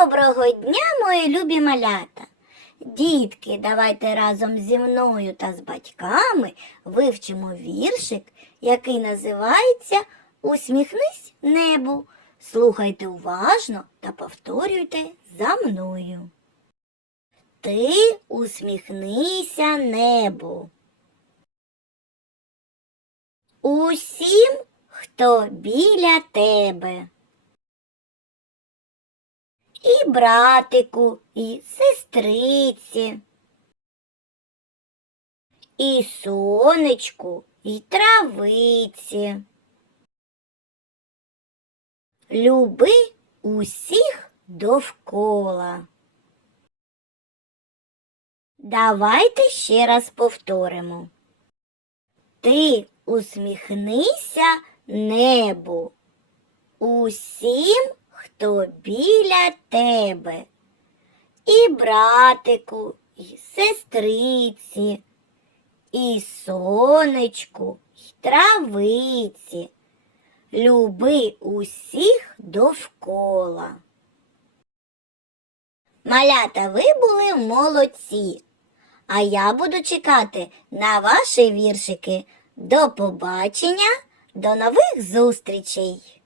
Доброго дня, мої любі малята! Дітки, давайте разом зі мною та з батьками вивчимо віршик, який називається Усміхнись небу. Слухайте уважно та повторюйте за мною. Ти усміхнися небу. Усім, хто біля тебе. І братику, і сестриці, і сонечку, і травиці. Люби усіх довкола. Давайте ще раз повторимо. Ти усміхнися небу. Усім, хто біля тебе. І братику, і сестриці, і сонечку, і травиці. Люби усіх довкола. Малята, ви були молодці. А я буду чекати на ваші віршики. До побачення, до нових зустрічей!